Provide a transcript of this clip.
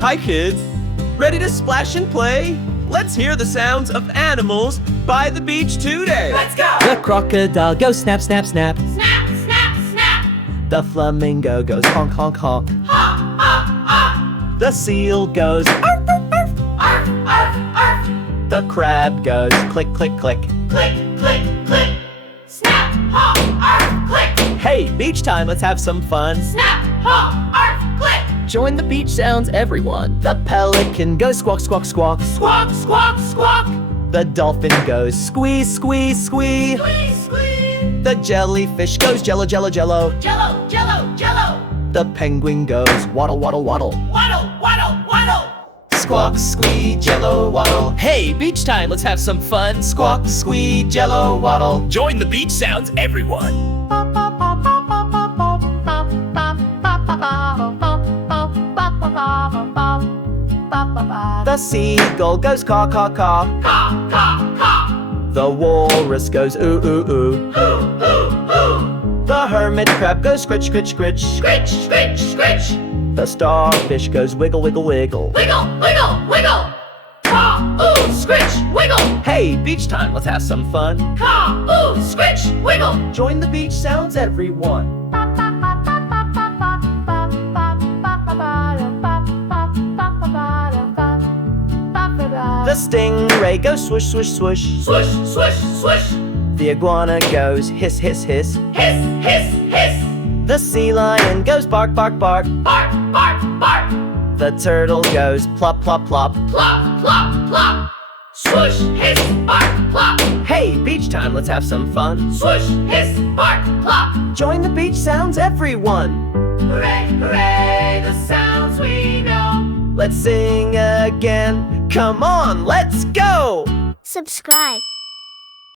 Hi kids, ready to splash and play? Let's hear the sounds of animals by the beach today. Let's go! The crocodile goes snap, snap, snap. Snap, snap, snap. The flamingo goes honk, honk, honk. Honk, honk, honk. The seal goes arf, arf, arf. Arf, arf, arf. The crab goes click, click, click. Click, click, click. Snap, honk, arf, click. Hey, beach time, let's have some fun. Snap, honk, arf, click. Join the beach sounds, everyone. The pelican goes squawk, squawk, squawk. Squawk, squawk, squawk. The dolphin goes squeeze, squeeze, squeeze. Squeeze, squeeze. The jellyfish goes jello, jello, jello. Jello, jello, jello. The penguin goes waddle, waddle, waddle. Waddle, waddle, waddle. Squawk, squee, jello, waddle. Hey, beach time, let's have some fun. Squawk, squee, jello, waddle. Join the beach sounds, everyone. The seagull goes caw, caw, caw. Caw, caw, caw. The walrus goes ooh, ooh, ooh. Hoo, hoo, hoo. The hermit crab goes scritch, scritch, scritch. Scritch, scritch, scritch. The starfish goes wiggle, wiggle, wiggle. Wiggle, wiggle, wiggle. Caw, ooh, scritch, wiggle. Hey, beach time, let's have some fun. Caw, ooh, scritch, wiggle. Join the beach sounds, everyone. The stingray goes swish, swish, swish. Swish, swish, swish. The iguana goes hiss, hiss, hiss. Hiss, hiss, hiss. The sea lion goes bark, bark, bark. Bark, bark, bark. The turtle goes plop, plop, plop. Plop, plop, plop. Swoosh, hiss, bark, plop. Hey, beach time, let's have some fun. Swoosh, hiss, bark, plop. Join the beach sounds, everyone. Hooray, hooray, the sounds we know. Let's sing again. Come on, let's go! Subscribe.